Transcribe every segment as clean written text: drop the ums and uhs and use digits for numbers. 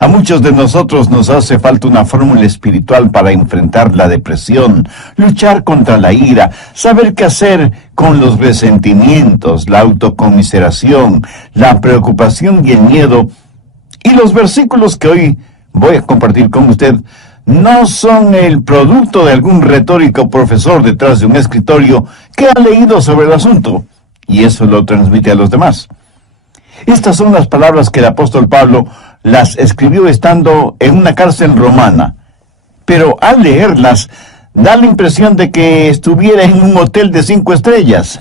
A muchos de nosotros nos hace falta una fórmula espiritual para enfrentar la depresión, luchar contra la ira, saber qué hacer con los resentimientos, la autocomiseración, la preocupación y el miedo. Y los versículos que hoy voy a compartir con usted no son el producto de algún retórico profesor detrás de un escritorio que ha leído sobre el asunto, y eso lo transmite a los demás. Estas son las palabras que el apóstol Pablo las escribió estando en una cárcel romana, pero al leerlas da la impresión de que estuviera en un hotel de 5 estrellas.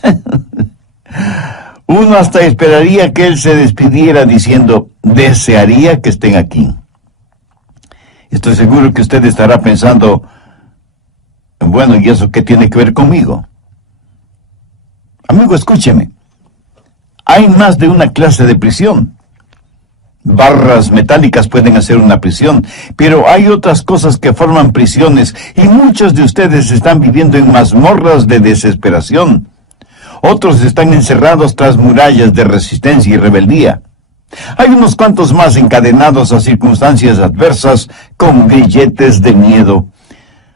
Uno hasta esperaría que él se despidiera diciendo, desearía que estén aquí. Estoy seguro que usted estará pensando, bueno, ¿y eso qué tiene que ver conmigo? Amigo, escúcheme. Hay más de una clase de prisión. Barras metálicas pueden hacer una prisión, pero hay otras cosas que forman prisiones y muchos de ustedes están viviendo en mazmorras de desesperación. Otros están encerrados tras murallas de resistencia y rebeldía. Hay unos cuantos más encadenados a circunstancias adversas con grilletes de miedo.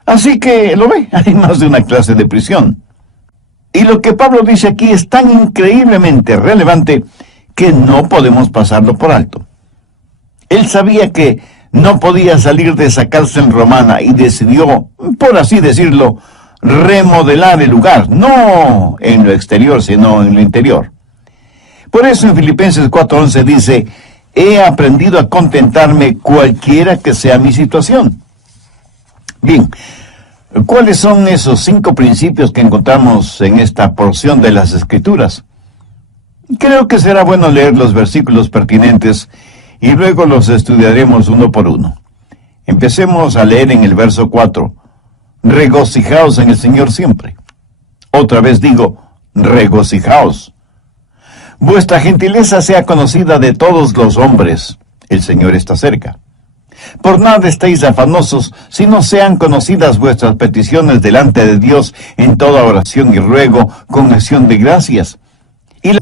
Así que, lo ve, hay más de una clase de prisión. Y lo que Pablo dice aquí es tan increíblemente relevante que no podemos pasarlo por alto. Él sabía que no podía salir de esa cárcel romana y decidió, por así decirlo, remodelar el lugar, no en lo exterior, sino en lo interior. Por eso en Filipenses 4:11 dice, he aprendido a contentarme cualquiera que sea mi situación. Bien, ¿cuáles son esos 5 principios que encontramos en esta porción de las Escrituras? Creo que será bueno leer los versículos pertinentes y luego los estudiaremos uno por uno. Empecemos a leer en el verso 4. Regocijaos en el Señor siempre. Otra vez digo, regocijaos. Vuestra gentileza sea conocida de todos los hombres. El Señor está cerca. Por nada estéis afanosos, sino sean conocidas vuestras peticiones delante de Dios en toda oración y ruego, con acción de gracias. Y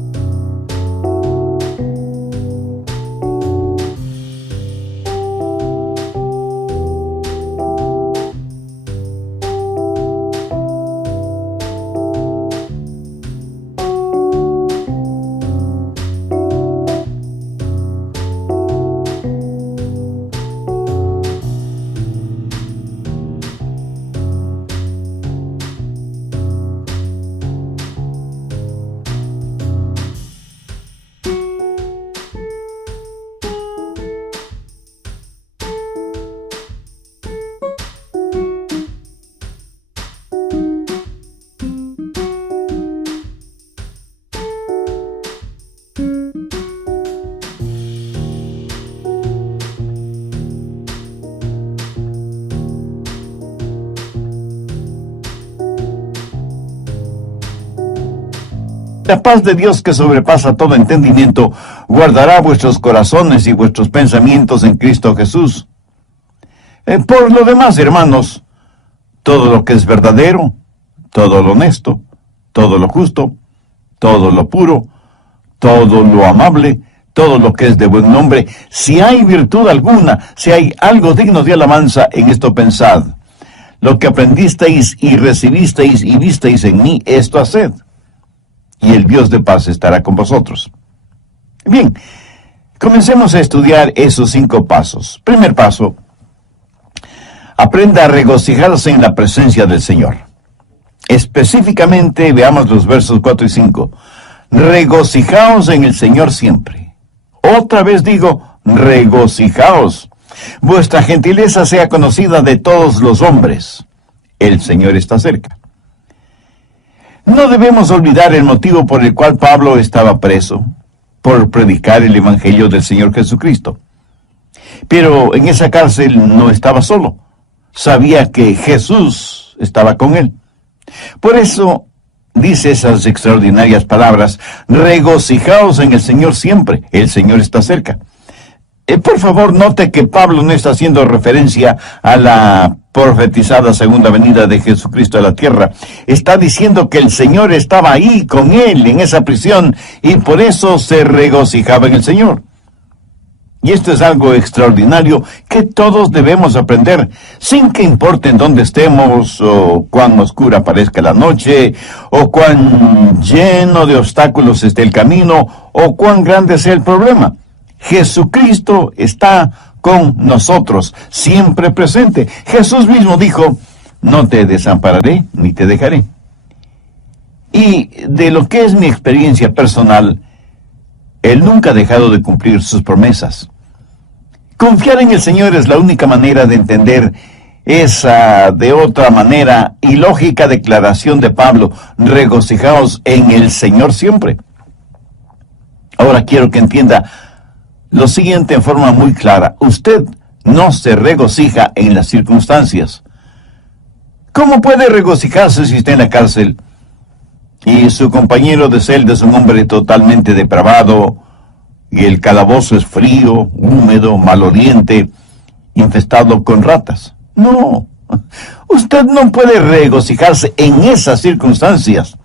la paz de Dios que sobrepasa todo entendimiento, guardará vuestros corazones y vuestros pensamientos en Cristo Jesús. Por lo demás, hermanos, todo lo que es verdadero, todo lo honesto, todo lo justo, todo lo puro, todo lo amable, todo lo que es de buen nombre, si hay virtud alguna, si hay algo digno de alabanza, en esto pensad. Lo que aprendisteis y recibisteis y visteis en mí, esto haced. Y el Dios de paz estará con vosotros. Bien, comencemos a estudiar esos 5 pasos. Primer paso, aprenda a regocijarse en la presencia del Señor. Específicamente, veamos los versos 4 y 5. Regocijaos en el Señor siempre. Otra vez digo, regocijaos. Vuestra gentileza sea conocida de todos los hombres. El Señor está cerca. No debemos olvidar el motivo por el cual Pablo estaba preso, por predicar el Evangelio del Señor Jesucristo. Pero en esa cárcel no estaba solo. Sabía que Jesús estaba con él. Por eso dice esas extraordinarias palabras, regocijaos en el Señor siempre, el Señor está cerca. Por favor, note que Pablo no está haciendo referencia a la profetizada segunda venida de Jesucristo a la tierra. Está diciendo que el Señor estaba ahí con él en esa prisión y por eso se regocijaba en el Señor. Y esto es algo extraordinario que todos debemos aprender, sin que importe en dónde estemos, o cuán oscura parezca la noche, o cuán lleno de obstáculos esté el camino, o cuán grande sea el problema. Jesucristo está con nosotros, siempre presente. Jesús mismo dijo, no te desampararé ni te dejaré. Y de lo que es mi experiencia personal, Él nunca ha dejado de cumplir sus promesas. Confiar en el Señor es la única manera de entender esa, de otra manera, ilógica declaración de Pablo, regocijaos en el Señor siempre. Ahora quiero que entienda lo siguiente en forma muy clara. Usted no se regocija en las circunstancias. ¿Cómo puede regocijarse si está en la cárcel y su compañero de celda es un hombre totalmente depravado, y el calabozo es frío, húmedo, maloliente, infestado con ratas? No, usted no puede regocijarse en esas circunstancias.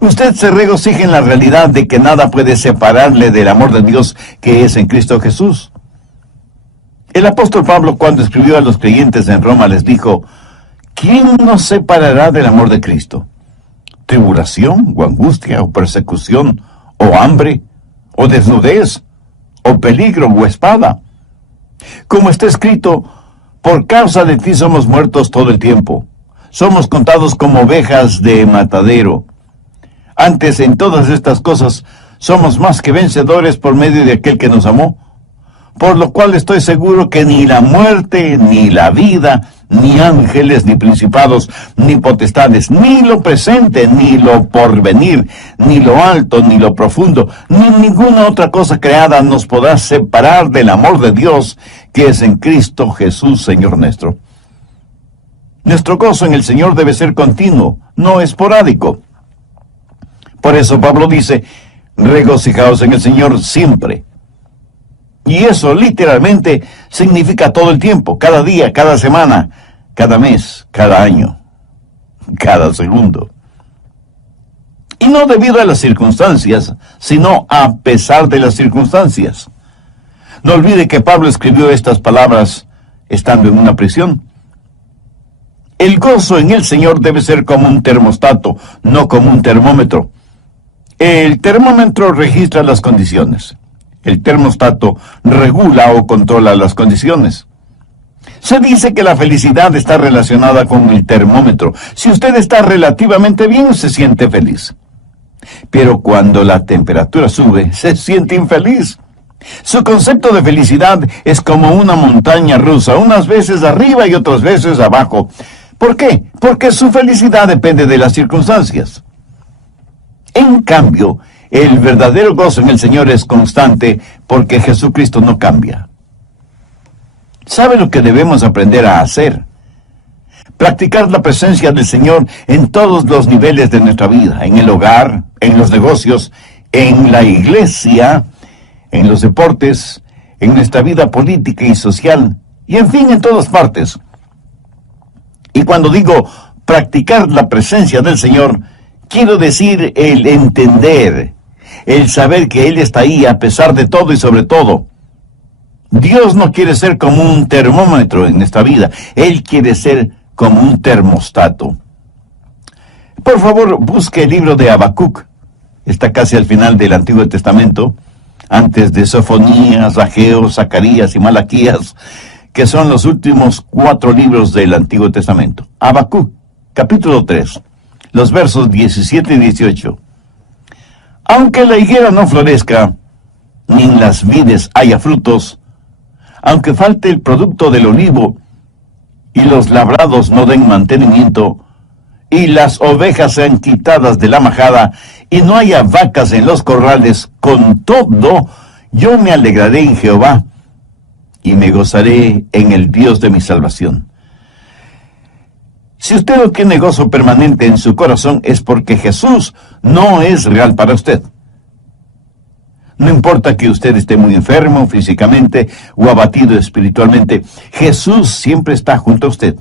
Usted se regocija en la realidad de que nada puede separarle del amor de Dios que es en Cristo Jesús. El apóstol Pablo, cuando escribió a los creyentes en Roma, les dijo, ¿quién nos separará del amor de Cristo? ¿Tribulación, o angustia, o persecución, o hambre, o desnudez, o peligro, o espada? Como está escrito, por causa de ti somos muertos todo el tiempo. Somos contados como ovejas de matadero. Antes, en todas estas cosas, somos más que vencedores por medio de aquel que nos amó. Por lo cual estoy seguro que ni la muerte, ni la vida, ni ángeles, ni principados, ni potestades, ni lo presente, ni lo porvenir, ni lo alto, ni lo profundo, ni ninguna otra cosa creada nos podrá separar del amor de Dios que es en Cristo Jesús, Señor nuestro. Nuestro gozo en el Señor debe ser continuo, no esporádico. Por eso Pablo dice, regocijaos en el Señor siempre. Y eso literalmente significa todo el tiempo, cada día, cada semana, cada mes, cada año, cada segundo. Y no debido a las circunstancias, sino a pesar de las circunstancias. No olvide que Pablo escribió estas palabras estando en una prisión. El gozo en el Señor debe ser como un termostato, no como un termómetro. El termómetro registra las condiciones. El termostato regula o controla las condiciones. Se dice que la felicidad está relacionada con el termómetro. Si usted está relativamente bien, se siente feliz. Pero cuando la temperatura sube, se siente infeliz. Su concepto de felicidad es como una montaña rusa, unas veces arriba y otras veces abajo. ¿Por qué? Porque su felicidad depende de las circunstancias. En cambio, el verdadero gozo en el Señor es constante porque Jesucristo no cambia. ¿Sabe lo que debemos aprender a hacer? Practicar la presencia del Señor en todos los niveles de nuestra vida, en el hogar, en los negocios, en la iglesia, en los deportes, en nuestra vida política y social, y en fin, en todas partes. Y cuando digo practicar la presencia del Señor, quiero decir el entender, el saber que Él está ahí a pesar de todo y sobre todo. Dios no quiere ser como un termómetro en esta vida, Él quiere ser como un termostato. Por favor, busque el libro de Habacuc. Está casi al final del Antiguo Testamento, antes de Sofonías, Ageo, Zacarías y Malaquías, que son los últimos 4 libros del Antiguo Testamento. Habacuc, capítulo 3, los versos 17 y 18. Aunque la higuera no florezca, ni en las vides haya frutos, aunque falte el producto del olivo, y los labrados no den mantenimiento, y las ovejas sean quitadas de la majada, y no haya vacas en los corrales, con todo, yo me alegraré en Jehová, y me gozaré en el Dios de mi salvación. Si usted no tiene gozo permanente en su corazón, es porque Jesús no es real para usted. No importa que usted esté muy enfermo físicamente o abatido espiritualmente, Jesús siempre está junto a usted.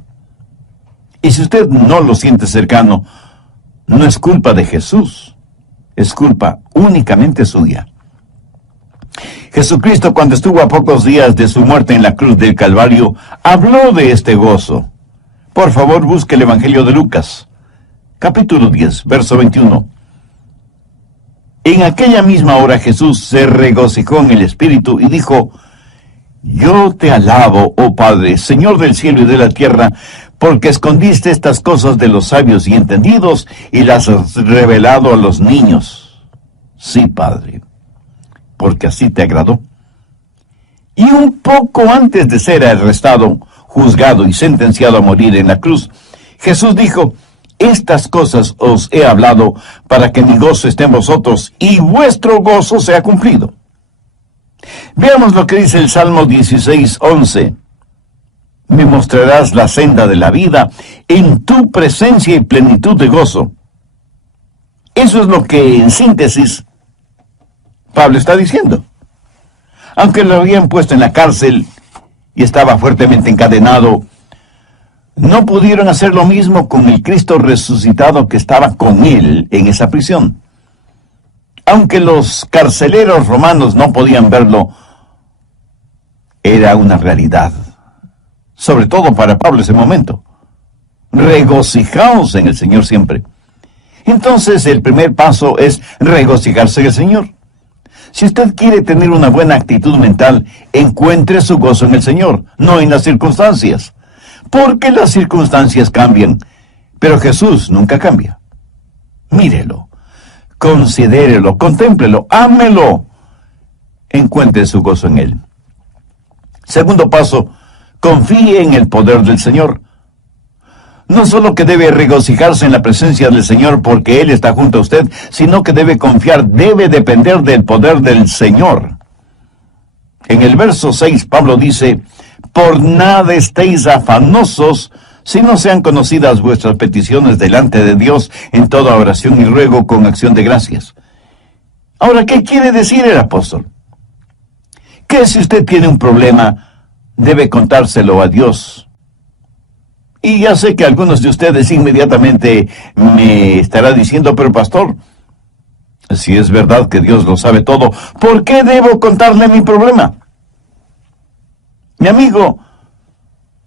Y si usted no lo siente cercano, no es culpa de Jesús, es culpa únicamente suya. Jesucristo, cuando estuvo a pocos días de su muerte en la cruz del Calvario, habló de este gozo. Por favor, busque el Evangelio de Lucas, capítulo 10, verso 21. En aquella misma hora Jesús se regocijó en el Espíritu y dijo: Yo te alabo, oh Padre, Señor del cielo y de la tierra, porque escondiste estas cosas de los sabios y entendidos y las has revelado a los niños. Sí, Padre, porque así te agradó. Y un poco antes de ser arrestado, juzgado y sentenciado a morir en la cruz, Jesús dijo: Estas cosas os he hablado para que mi gozo esté en vosotros y vuestro gozo sea cumplido. Veamos lo que dice el Salmo 16:11. Me mostrarás la senda de la vida, en tu presencia y plenitud de gozo. Eso es lo que, en síntesis, Pablo está diciendo. Aunque lo habían puesto en la cárcel y estaba fuertemente encadenado, no pudieron hacer lo mismo con el Cristo resucitado que estaba con él en esa prisión. Aunque los carceleros romanos no podían verlo, era una realidad. Sobre todo para Pablo ese momento. Regocijaos en el Señor siempre. Entonces el primer paso es regocijarse en el Señor. Si usted quiere tener una buena actitud mental, encuentre su gozo en el Señor, no en las circunstancias. Porque las circunstancias cambian, pero Jesús nunca cambia. Mírelo, considérelo, contémplelo, ámelo. Encuentre su gozo en Él. Segundo paso, confíe en el poder del Señor. No solo que debe regocijarse en la presencia del Señor porque Él está junto a usted, sino que debe confiar, debe depender del poder del Señor. En el verso 6, Pablo dice: Por nada estéis afanosos, si no sean conocidas vuestras peticiones delante de Dios en toda oración y ruego con acción de gracias. Ahora, ¿qué quiere decir el apóstol? Que si usted tiene un problema, debe contárselo a Dios. Y ya sé que algunos de ustedes inmediatamente me estarán diciendo: pero pastor, si es verdad que Dios lo sabe todo, ¿por qué debo contarle mi problema? Mi amigo,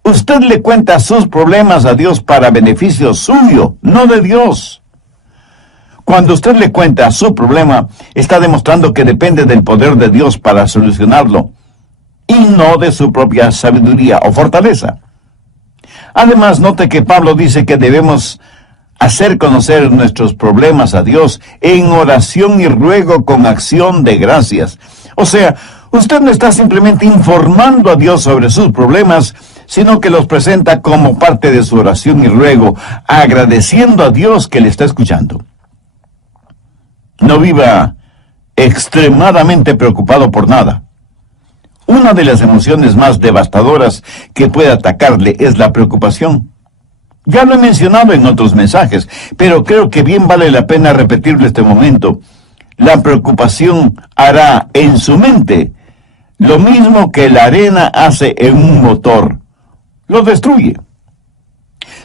usted le cuenta sus problemas a Dios para beneficio suyo, no de Dios. Cuando usted le cuenta su problema, está demostrando que depende del poder de Dios para solucionarlo, y no de su propia sabiduría o fortaleza. Además, note que Pablo dice que debemos hacer conocer nuestros problemas a Dios en oración y ruego con acción de gracias. O sea, usted no está simplemente informando a Dios sobre sus problemas, sino que los presenta como parte de su oración y ruego, agradeciendo a Dios que le está escuchando. No viva extremadamente preocupado por nada. Una de las emociones más devastadoras que puede atacarle es la preocupación. Ya lo he mencionado en otros mensajes, pero creo que bien vale la pena repetirlo este momento. La preocupación hará en su mente lo mismo que la arena hace en un motor. Lo destruye.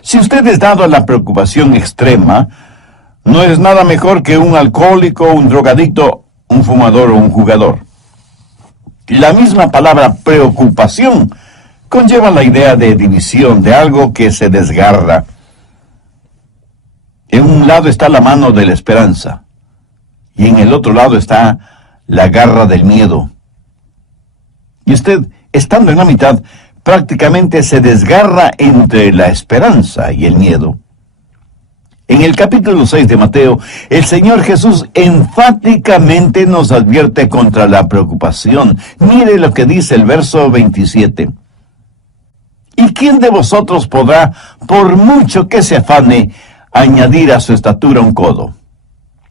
Si usted es dado a la preocupación extrema, no es nada mejor que un alcohólico, un drogadicto, un fumador o un jugador. La misma palabra preocupación conlleva la idea de división, de algo que se desgarra. En un lado está la mano de la esperanza, y en el otro lado está la garra del miedo. Y usted, estando en la mitad, prácticamente se desgarra entre la esperanza y el miedo. En el capítulo 6 de Mateo, el Señor Jesús enfáticamente nos advierte contra la preocupación. Mire lo que dice el verso 27. ¿Y quién de vosotros podrá, por mucho que se afane, añadir a su estatura un codo?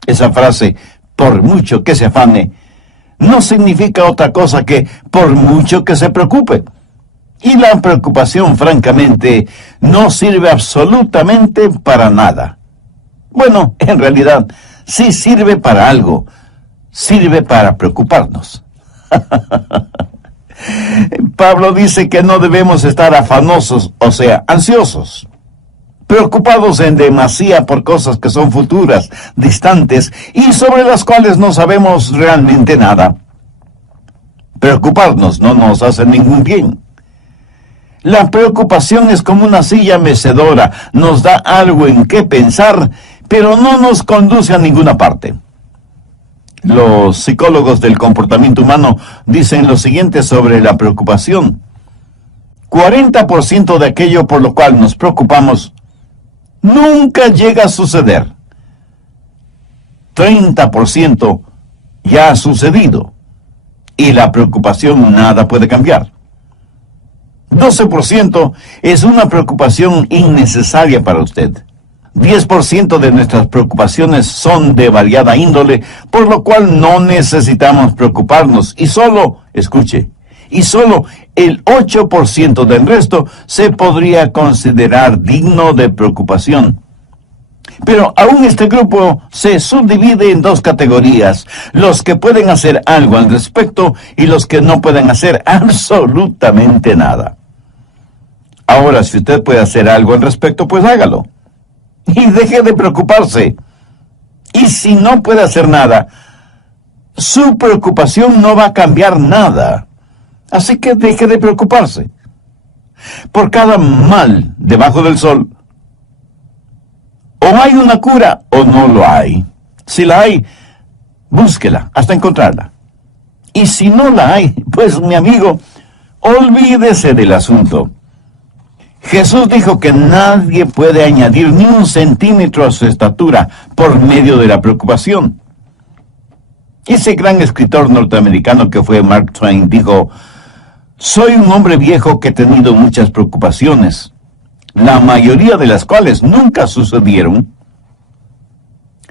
Esa frase, por mucho que se afane, no significa otra cosa que por mucho que se preocupe. Y la preocupación, francamente, no sirve absolutamente para nada. Bueno, en realidad, sí sirve para algo. Sirve para preocuparnos. Pablo dice que no debemos estar afanosos, o sea, ansiosos, preocupados en demasía por cosas que son futuras, distantes, y sobre las cuales no sabemos realmente nada. Preocuparnos no nos hace ningún bien. La preocupación es como una silla mecedora, nos da algo en qué pensar, pero no nos conduce a ninguna parte. Los psicólogos del comportamiento humano dicen lo siguiente sobre la preocupación. 40% de aquello por lo cual nos preocupamos nunca llega a suceder. 30% ya ha sucedido y la preocupación nada puede cambiar. 12% es una preocupación innecesaria para usted. 10% de nuestras preocupaciones son de variada índole, por lo cual no necesitamos preocuparnos. Y solo, escuche, y solo el 8% del resto se podría considerar digno de preocupación. Pero aún este grupo se subdivide en dos categorías: los que pueden hacer algo al respecto y los que no pueden hacer absolutamente nada. Ahora, si usted puede hacer algo al respecto, pues hágalo. Y deje de preocuparse. Y si no puede hacer nada, su preocupación no va a cambiar nada. Así que deje de preocuparse. Por cada mal debajo del sol, o hay una cura o no lo hay. Si la hay, búsquela hasta encontrarla. Y si no la hay, pues mi amigo, olvídese del asunto. Jesús dijo que nadie puede añadir ni un centímetro a su estatura por medio de la preocupación. Ese gran escritor norteamericano que fue Mark Twain dijo: soy un hombre viejo que he tenido muchas preocupaciones, la mayoría de las cuales nunca sucedieron.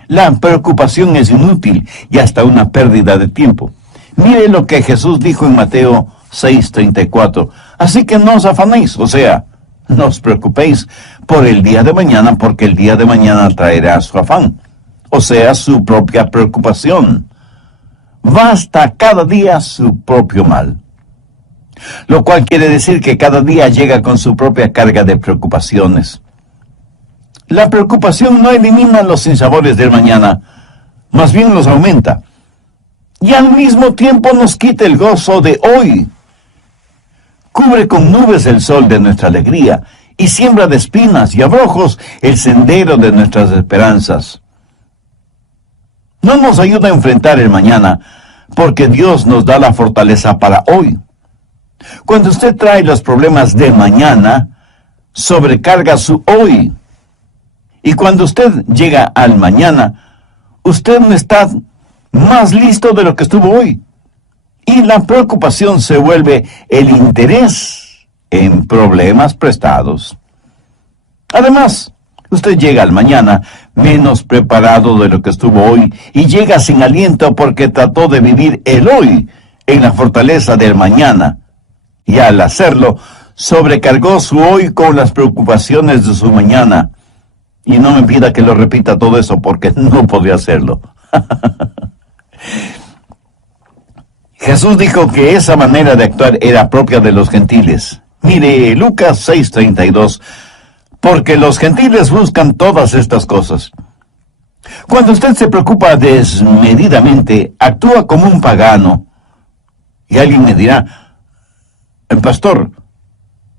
La preocupación es inútil y hasta una pérdida de tiempo. Mire lo que Jesús dijo en Mateo 6:34. Así que no os afanéis, o sea, no os preocupéis por el día de mañana, porque el día de mañana traerá su afán, o sea, su propia preocupación. Basta cada día su propio mal. Lo cual quiere decir que cada día llega con su propia carga de preocupaciones. La preocupación no elimina los sinsabores del mañana, más bien los aumenta. Y al mismo tiempo nos quita el gozo de hoy. Cubre con nubes el sol de nuestra alegría y siembra de espinas y abrojos el sendero de nuestras esperanzas. No nos ayuda a enfrentar el mañana, porque Dios nos da la fortaleza para hoy. Cuando usted trae los problemas de mañana, sobrecarga su hoy. Y cuando usted llega al mañana, usted no está más listo de lo que estuvo hoy. Y la preocupación se vuelve el interés en problemas prestados. Además, usted llega al mañana menos preparado de lo que estuvo hoy y llega sin aliento porque trató de vivir el hoy en la fortaleza del mañana. Y al hacerlo, sobrecargó su hoy con las preocupaciones de su mañana. Y no me pida que lo repita todo eso porque no podría hacerlo. Jesús dijo que esa manera de actuar era propia de los gentiles. Mire, Lucas 6:32, porque los gentiles buscan todas estas cosas. Cuando usted se preocupa desmedidamente, actúa como un pagano. Y alguien me dirá: pastor,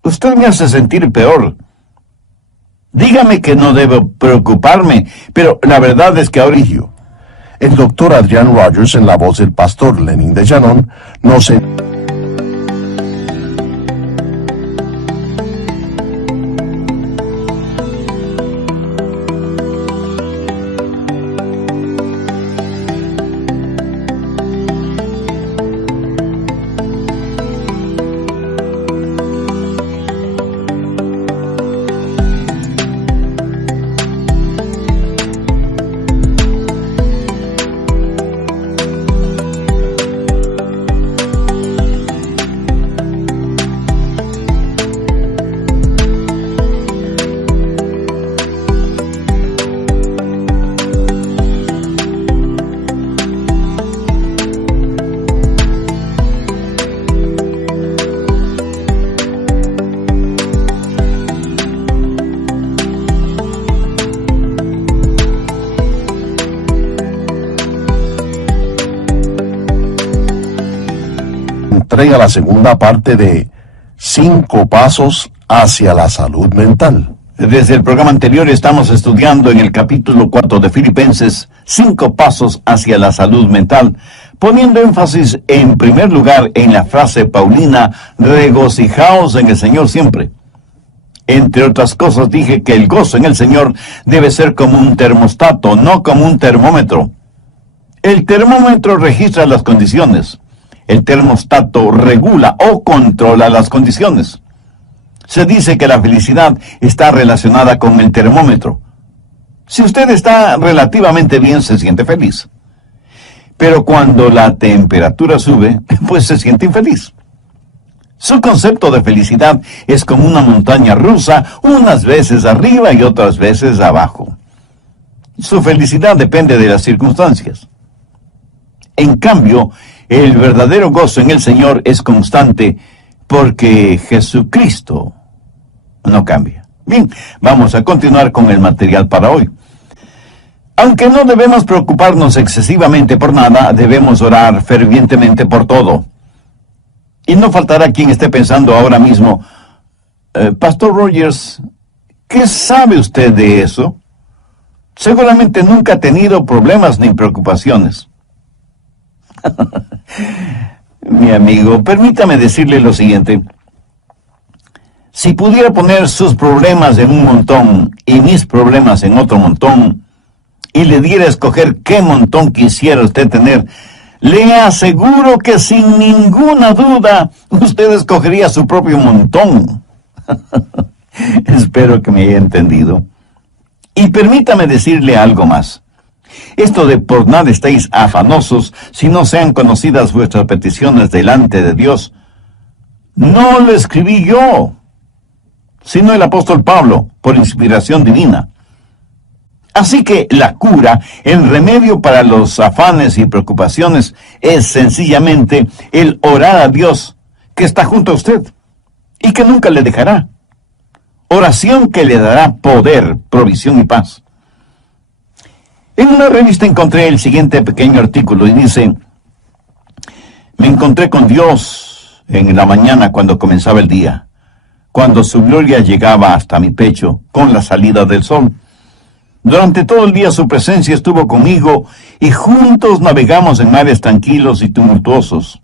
usted me hace sentir peor. Dígame que no debo preocuparme, pero la verdad es que ahora yo. El doctor Adrian Rogers, en la voz del pastor Lenin de Llanón, nos... entrega la segunda parte de 5 pasos hacia la salud mental. Desde el programa anterior estamos estudiando en el capítulo 4 de Filipenses 5 pasos hacia la salud mental, poniendo énfasis en primer lugar en la frase paulina, regocijaos en el Señor siempre. Entre otras cosas dije que el gozo en el Señor debe ser como un termostato, no como un termómetro. El termómetro registra las condiciones. El termostato regula o controla las condiciones. Se dice que la felicidad está relacionada con el termómetro. Si usted está relativamente bien, se siente feliz. Pero cuando la temperatura sube, pues se siente infeliz. Su concepto de felicidad es como una montaña rusa, unas veces arriba y otras veces abajo. Su felicidad depende de las circunstancias. En cambio, el verdadero gozo en el Señor es constante porque Jesucristo no cambia. Bien, vamos a continuar con el material para hoy. Aunque no debemos preocuparnos excesivamente por nada, debemos orar fervientemente por todo. Y no faltará quien esté pensando ahora mismo, Pastor Rogers, ¿qué sabe usted de eso? Seguramente nunca ha tenido problemas ni preocupaciones. Mi amigo, permítame decirle lo siguiente. Si pudiera poner sus problemas en un montón y mis problemas en otro montón, y le diera a escoger qué montón quisiera usted tener, le aseguro que sin ninguna duda usted escogería su propio montón. Espero que me haya entendido. Y permítame decirle algo más. Esto de por nada estéis afanosos si no sean conocidas vuestras peticiones delante de Dios, no lo escribí yo, sino el apóstol Pablo, por inspiración divina. Así que la cura, el remedio para los afanes y preocupaciones, es sencillamente el orar a Dios, que está junto a usted, y que nunca le dejará. Oración que le dará poder, provisión y paz. En una revista encontré el siguiente pequeño artículo y dice: me encontré con Dios en la mañana cuando comenzaba el día, cuando su gloria llegaba hasta mi pecho con la salida del sol. Durante todo el día su presencia estuvo conmigo y juntos navegamos en mares tranquilos y tumultuosos.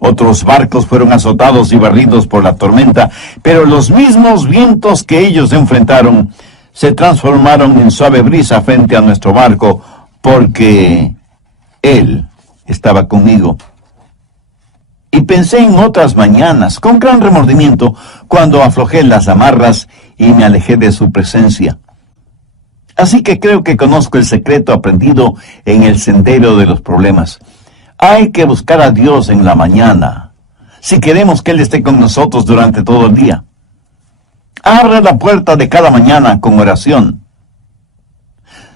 Otros barcos fueron azotados y barridos por la tormenta, pero los mismos vientos que ellos enfrentaron se transformaron en suave brisa frente a nuestro barco, porque Él estaba conmigo. Y pensé en otras mañanas, con gran remordimiento, cuando aflojé las amarras y me alejé de su presencia. Así que creo que conozco el secreto aprendido en el sendero de los problemas. Hay que buscar a Dios en la mañana, si queremos que Él esté con nosotros durante todo el día. Abra la puerta de cada mañana con oración.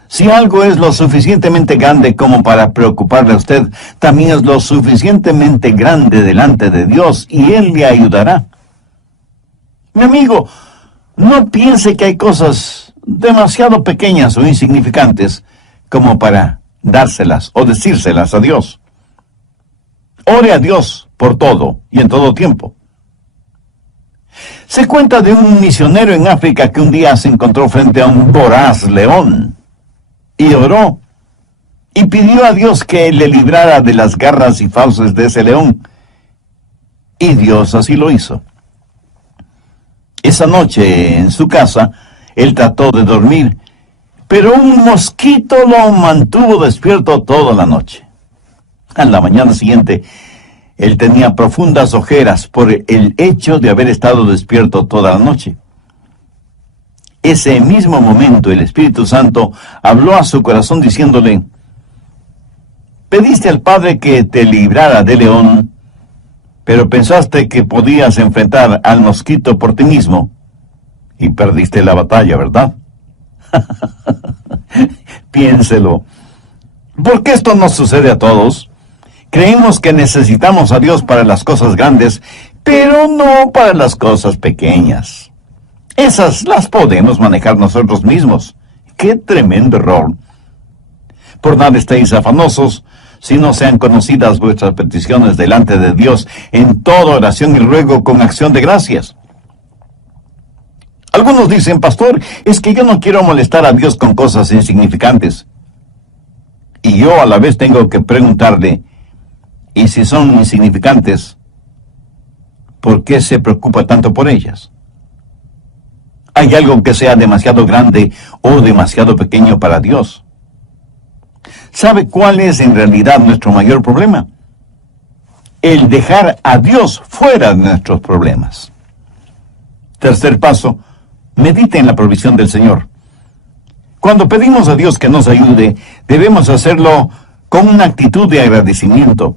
Si algo es lo suficientemente grande como para preocuparle a usted, también es lo suficientemente grande delante de Dios y Él le ayudará. Mi amigo, no piense que hay cosas demasiado pequeñas o insignificantes como para dárselas o decírselas a Dios. Ore a Dios por todo y en todo tiempo. Se cuenta de un misionero en África que un día se encontró frente a un voraz león y oró y pidió a Dios que le librara de las garras y fauces de ese león. Y Dios así lo hizo. Esa noche en su casa, él trató de dormir, pero un mosquito lo mantuvo despierto toda la noche. A la mañana siguiente, él tenía profundas ojeras por el hecho de haber estado despierto toda la noche. Ese mismo momento el Espíritu Santo habló a su corazón diciéndole: pediste al Padre que te librara del león, pero pensaste que podías enfrentar al mosquito por ti mismo y perdiste la batalla, ¿verdad? Piénselo. ¿Por qué esto nos sucede a todos? Creemos que necesitamos a Dios para las cosas grandes, pero no para las cosas pequeñas. Esas las podemos manejar nosotros mismos. ¡Qué tremendo error! Por nada estéis afanosos, si no sean conocidas vuestras peticiones delante de Dios en toda oración y ruego con acción de gracias. Algunos dicen, pastor, es que yo no quiero molestar a Dios con cosas insignificantes. Y yo a la vez tengo que preguntarle, ¿y si son insignificantes, por qué se preocupa tanto por ellas? ¿Hay algo que sea demasiado grande o demasiado pequeño para Dios? ¿Sabe cuál es en realidad nuestro mayor problema? El dejar a Dios fuera de nuestros problemas. Tercer paso, medite en la provisión del Señor. Cuando pedimos a Dios que nos ayude, debemos hacerlo con una actitud de agradecimiento.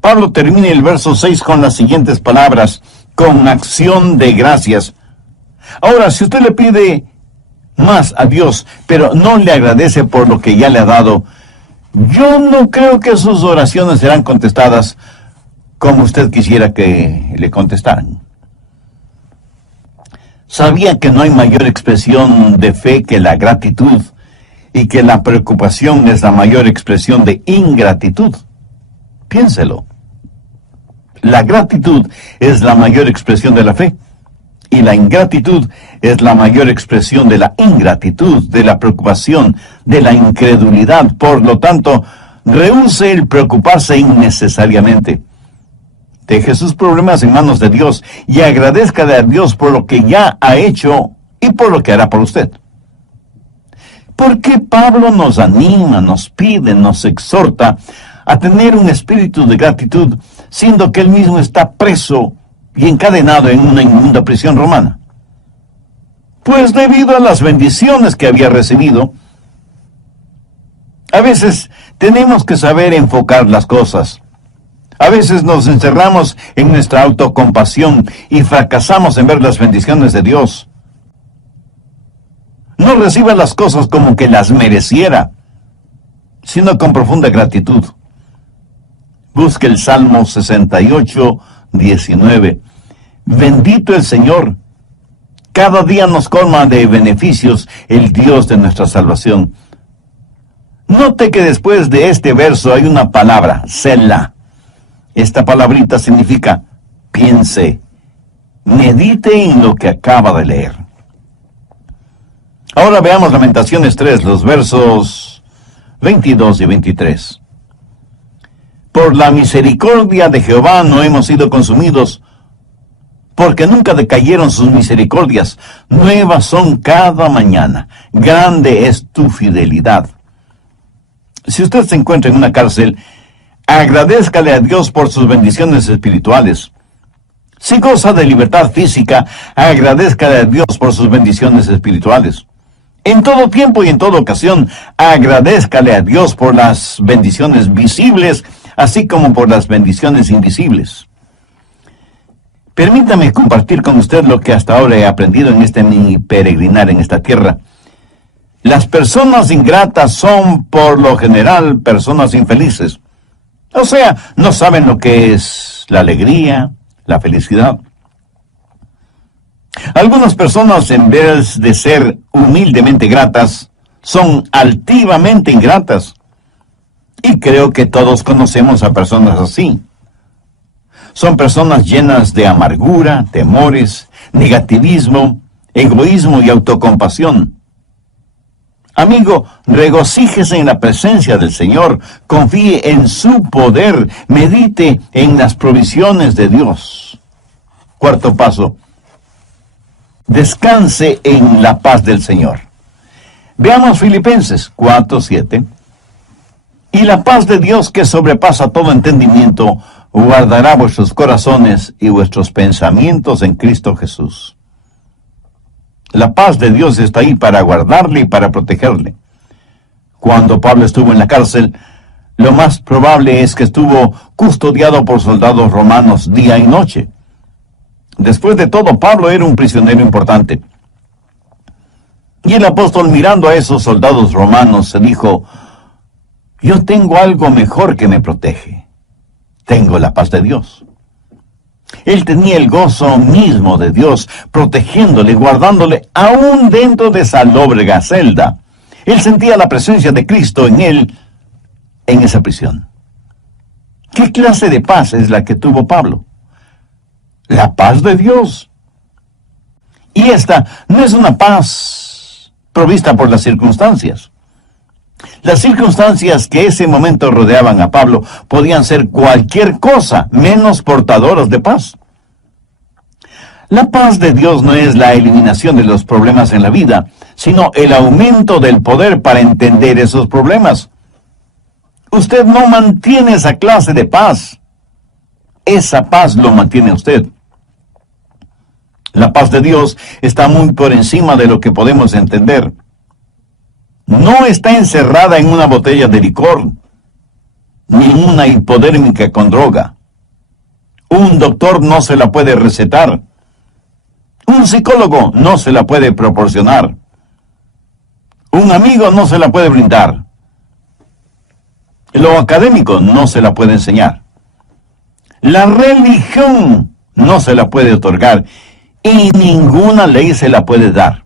Pablo termina el verso 6 con las siguientes palabras, con acción de gracias. Ahora, si usted le pide más a Dios, pero no le agradece por lo que ya le ha dado, yo no creo que sus oraciones serán contestadas como usted quisiera que le contestaran. ¿Sabía que no hay mayor expresión de fe que la gratitud y que la preocupación es la mayor expresión de ingratitud? Piénselo. La gratitud es la mayor expresión de la fe y la ingratitud es la mayor expresión de la ingratitud, de la preocupación, de la incredulidad. Por lo tanto, rehúse el preocuparse innecesariamente. Deje sus problemas en manos de Dios y agradezcale a Dios por lo que ya ha hecho y por lo que hará por usted. ¿Por qué Pablo nos anima, nos pide, nos exhorta a tener un espíritu de gratitud, siendo que él mismo está preso y encadenado en una inmunda prisión romana? Pues debido a las bendiciones que había recibido. A veces tenemos que saber enfocar las cosas. A veces nos encerramos en nuestra autocompasión y fracasamos en ver las bendiciones de Dios. No reciba las cosas como que las mereciera, sino con profunda gratitud. Busque el Salmo 68, 19. Bendito el Señor. Cada día nos colma de beneficios el Dios de nuestra salvación. Note que después de este verso hay una palabra, Selah. Esta palabrita significa piense, medite en lo que acaba de leer. Ahora veamos Lamentaciones 3, los versos 22 y 23. Por la misericordia de Jehová no hemos sido consumidos, porque nunca decayeron sus misericordias. Nuevas son cada mañana. Grande es tu fidelidad. Si usted se encuentra en una cárcel, agradézcale a Dios por sus bendiciones espirituales. Si goza de libertad física, agradézcale a Dios por sus bendiciones espirituales. En todo tiempo y en toda ocasión, agradézcale a Dios por las bendiciones visibles, así como por las bendiciones invisibles. Permítame compartir con usted lo que hasta ahora he aprendido en este mi peregrinar en esta tierra. Las personas ingratas son, por lo general, personas infelices. O sea, no saben lo que es la alegría, la felicidad. Algunas personas, en vez de ser humildemente gratas, son altivamente ingratas. Y creo que todos conocemos a personas así. Son personas llenas de amargura, temores, negativismo, egoísmo y autocompasión. Amigo, regocíjese en la presencia del Señor, confíe en su poder, medite en las provisiones de Dios. Cuarto paso, descanse en la paz del Señor. Veamos Filipenses 4:7. Y la paz de Dios que sobrepasa todo entendimiento, guardará vuestros corazones y vuestros pensamientos en Cristo Jesús. La paz de Dios está ahí para guardarle y para protegerle. Cuando Pablo estuvo en la cárcel, lo más probable es que estuvo custodiado por soldados romanos día y noche. Después de todo, Pablo era un prisionero importante. Y el apóstol, mirando a esos soldados romanos, se dijo, yo tengo algo mejor que me protege. Tengo la paz de Dios. Él tenía el gozo mismo de Dios, protegiéndole, guardándole, aún dentro de esa lóbrega celda. Él sentía la presencia de Cristo en él, en esa prisión. ¿Qué clase de paz es la que tuvo Pablo? La paz de Dios. Y esta no es una paz provista por las circunstancias. Las circunstancias que ese momento rodeaban a Pablo podían ser cualquier cosa menos portadoras de paz. La paz de Dios no es la eliminación de los problemas en la vida, sino el aumento del poder para entender esos problemas. Usted no mantiene esa clase de paz. Esa paz lo mantiene usted. La paz de Dios está muy por encima de lo que podemos entender. No está encerrada en una botella de licor, ni en una hipodérmica con droga. Un doctor no se la puede recetar. Un psicólogo no se la puede proporcionar. Un amigo no se la puede brindar. Lo académico no se la puede enseñar. La religión no se la puede otorgar y ninguna ley se la puede dar.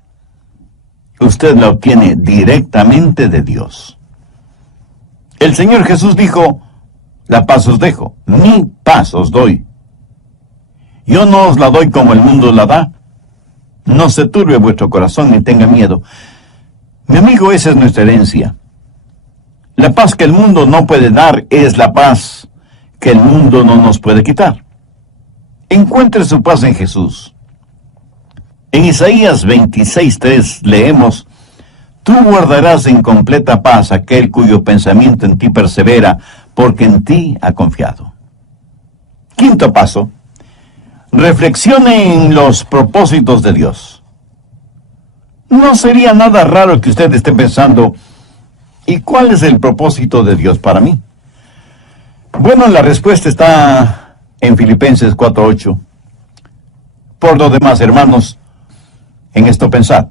Usted la obtiene directamente de Dios. El Señor Jesús dijo, la paz os dejo, mi paz os doy. Yo no os la doy como el mundo la da. No se turbe vuestro corazón ni tenga miedo. Mi amigo, esa es nuestra herencia. La paz que el mundo no puede dar es la paz que el mundo no nos puede quitar. Encuentre su paz en Jesús. En Isaías 26:3 leemos, tú guardarás en completa paz aquel cuyo pensamiento en ti persevera, porque en ti ha confiado. Quinto paso, reflexione en los propósitos de Dios. No sería nada raro que usted esté pensando, ¿y cuál es el propósito de Dios para mí? Bueno, la respuesta está en Filipenses 4:8. Por lo demás, hermanos, en esto pensad.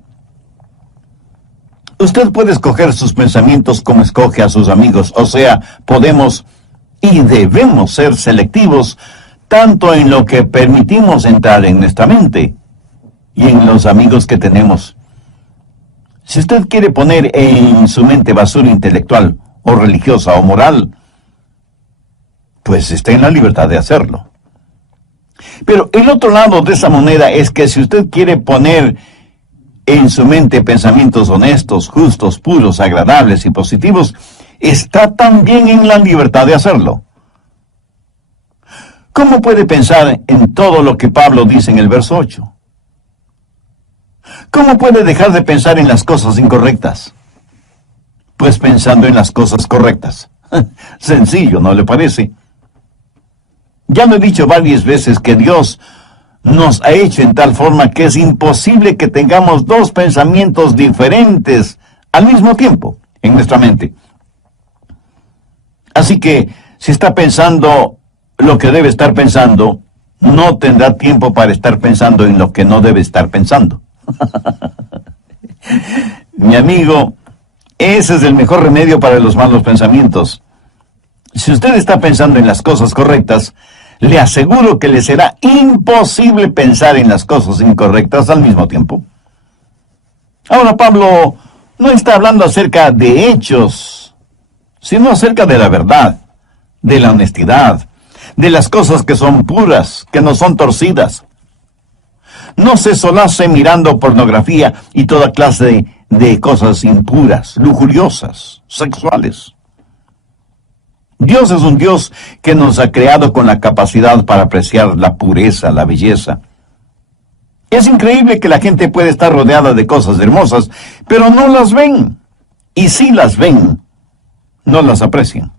Usted puede escoger sus pensamientos como escoge a sus amigos, o sea, podemos y debemos ser selectivos tanto en lo que permitimos entrar en nuestra mente y en los amigos que tenemos. Si usted quiere poner en su mente basura intelectual o religiosa o moral, pues está en la libertad de hacerlo. Pero el otro lado de esa moneda es que si usted quiere poner en su mente pensamientos honestos, justos, puros, agradables y positivos, está también en la libertad de hacerlo. ¿Cómo puede pensar en todo lo que Pablo dice en el verso 8? ¿Cómo puede dejar de pensar en las cosas incorrectas? Pues pensando en las cosas correctas. Sencillo, ¿no le parece? Ya lo he dicho varias veces que Dios nos ha hecho en tal forma que es imposible que tengamos dos pensamientos diferentes al mismo tiempo en nuestra mente. Así que, si está pensando lo que debe estar pensando, no tendrá tiempo para estar pensando en lo que no debe estar pensando. Mi amigo, ese es el mejor remedio para los malos pensamientos. Si usted está pensando en las cosas correctas, le aseguro que le será imposible pensar en las cosas incorrectas al mismo tiempo. Ahora, Pablo no está hablando acerca de hechos, sino acerca de la verdad, de la honestidad, de las cosas que son puras, que no son torcidas. No se solace mirando pornografía y toda clase de cosas impuras, lujuriosas, sexuales. Dios es un Dios que nos ha creado con la capacidad para apreciar la pureza, la belleza. Es increíble que la gente puede estar rodeada de cosas hermosas, pero no las ven. Y si las ven, no las aprecian.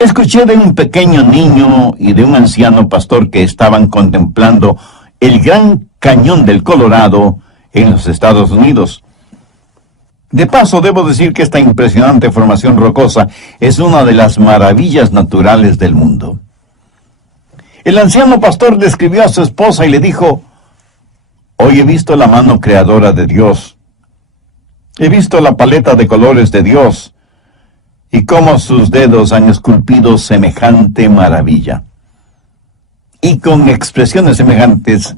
Escuché de un pequeño niño y de un anciano pastor que estaban contemplando el Gran Cañón del Colorado en los Estados Unidos. De paso, debo decir que esta impresionante formación rocosa es una de las maravillas naturales del mundo. El anciano pastor describió a su esposa y le dijo, hoy he visto la mano creadora de Dios. He visto la paleta de colores de Dios y cómo sus dedos han esculpido semejante maravilla. Y con expresiones semejantes,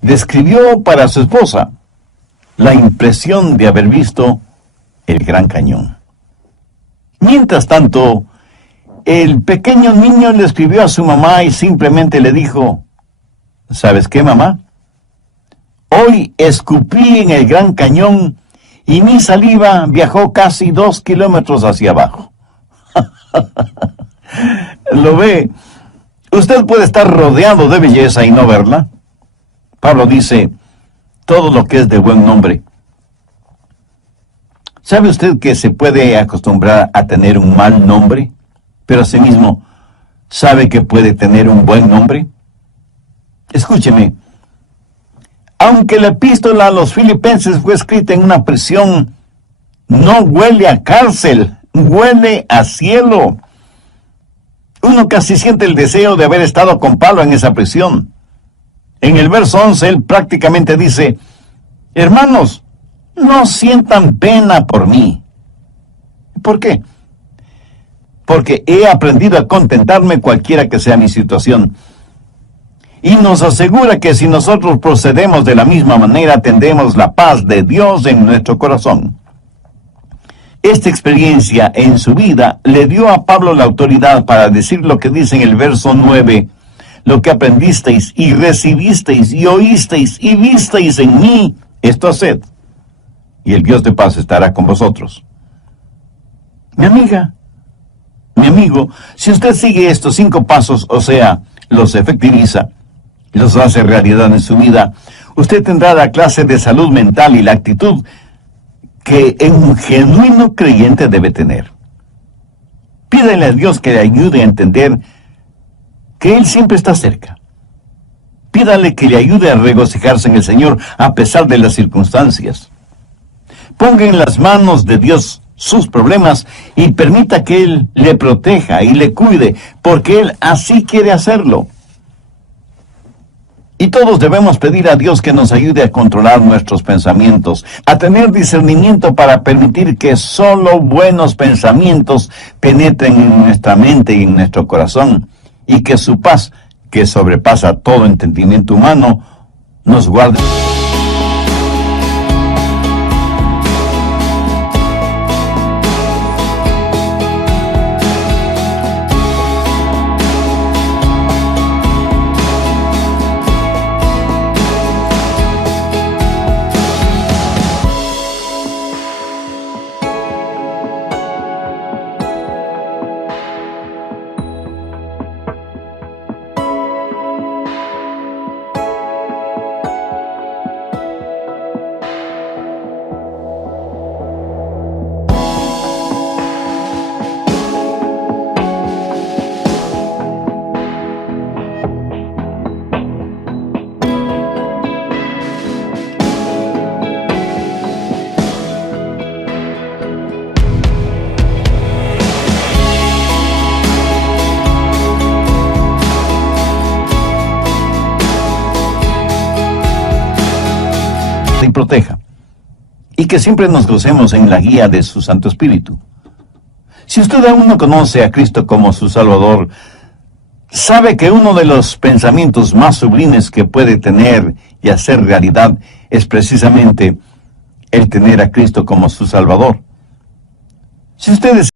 describió para su esposa la impresión de haber visto el Gran Cañón. Mientras tanto, el pequeño niño le escribió a su mamá y simplemente le dijo, ¿sabes qué, mamá? Hoy escupí en el Gran Cañón y mi saliva viajó casi 2 kilómetros hacia abajo. ¿Lo ve? Usted puede estar rodeado de belleza y no verla. Pablo dice, todo lo que es de buen nombre. ¿Sabe usted que se puede acostumbrar a tener un mal nombre, pero asimismo sabe que puede tener un buen nombre? Escúcheme, aunque la epístola a los Filipenses fue escrita en una prisión, no huele a cárcel, huele a cielo. Uno casi siente el deseo de haber estado con Pablo en esa prisión. En el verso 11, él prácticamente dice, hermanos, no sientan pena por mí. ¿Por qué? Porque he aprendido a contentarme cualquiera que sea mi situación. Y nos asegura que si nosotros procedemos de la misma manera, tendremos la paz de Dios en nuestro corazón. Esta experiencia en su vida le dio a Pablo la autoridad para decir lo que dice en el verso 9, lo que aprendisteis y recibisteis y oísteis y visteis en mí, esto haced, y el Dios de paz estará con vosotros. Mi amiga, mi amigo, si usted sigue estos 5 pasos, o sea, los efectiviza, los hace realidad en su vida, usted tendrá la clase de salud mental y la actitud que un genuino creyente debe tener. Pídele a Dios que le ayude a entender que Él siempre está cerca. Pídale que le ayude a regocijarse en el Señor a pesar de las circunstancias. Ponga en las manos de Dios sus problemas y permita que Él le proteja y le cuide, porque Él así quiere hacerlo. Y todos debemos pedir a Dios que nos ayude a controlar nuestros pensamientos, a tener discernimiento para permitir que solo buenos pensamientos penetren en nuestra mente y en nuestro corazón, y que su paz, que sobrepasa todo entendimiento humano, nos guarde. Y proteja, y que siempre nos gocemos en la guía de su Santo Espíritu. Si usted aún no conoce a Cristo como su Salvador, sabe que uno de los pensamientos más sublimes que puede tener y hacer realidad es precisamente el tener a Cristo como su Salvador. Si ustedes